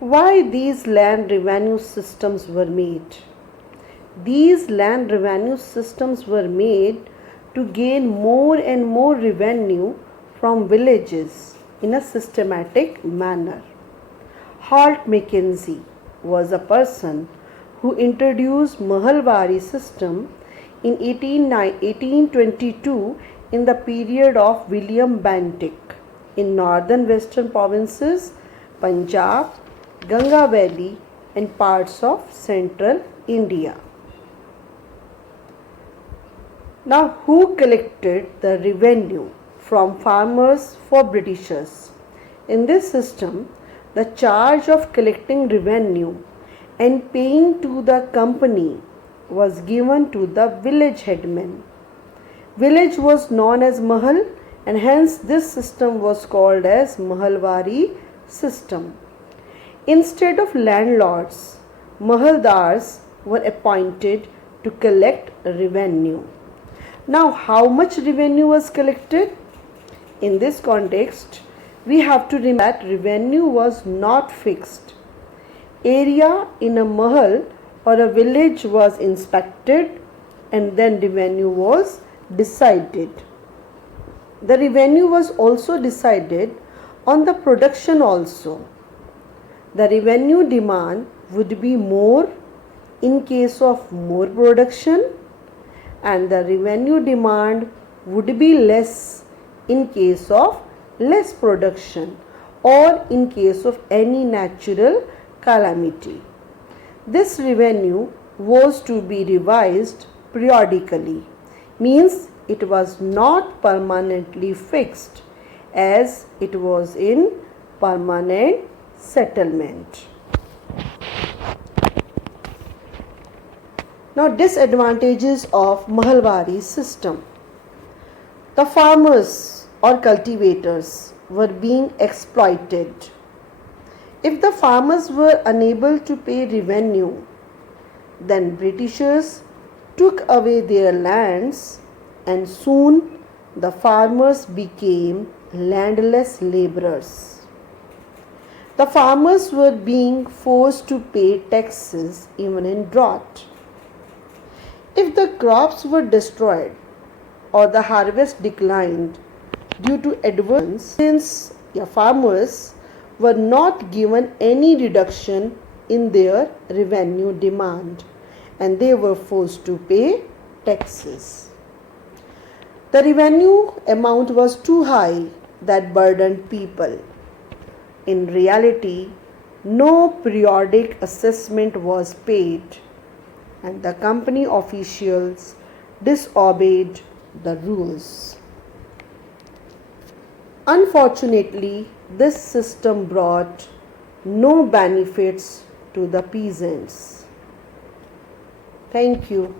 Why these land revenue systems were made? These land revenue systems were made to gain more and more revenue from villages in a systematic manner. Halt Mackenzie was a person who introduced Mahalwari system in 1822 in the period of William Bentinck in northern western provinces, Punjab, Ganga Valley and parts of central India. Now, who collected the revenue from farmers for Britishers? In this system, the charge of collecting revenue and paying to the company was given to the village headman. Village was known as Mahal and hence this system was called as Mahalwari system. Instead of landlords, Mahaldars were appointed to collect revenue. Now, how much revenue was collected? In this context, we have to remember that revenue was not fixed. Area in a mahal or a village was inspected and then revenue was decided. The revenue was also decided on the production also. The revenue demand would be more in case of more production and the revenue demand would be less in case of less production or in case of any natural calamity. This revenue was to be revised periodically, means it was not permanently fixed as it was in permanent settlement. Now, disadvantages of Mahalwari system. The farmers or cultivators were being exploited. If the farmers were unable to pay revenue, then Britishers took away their lands and soon the farmers became landless laborers. The farmers were being forced to pay taxes even in drought. If the crops were destroyed or the harvest declined due to adverse since the farmers were not given any reduction in their revenue demand and they were forced to pay taxes. The revenue amount was too high that burdened people. In reality, no periodic assessment was paid and the company officials disobeyed the rules. Unfortunately, this system brought no benefits to the peasants. Thank you.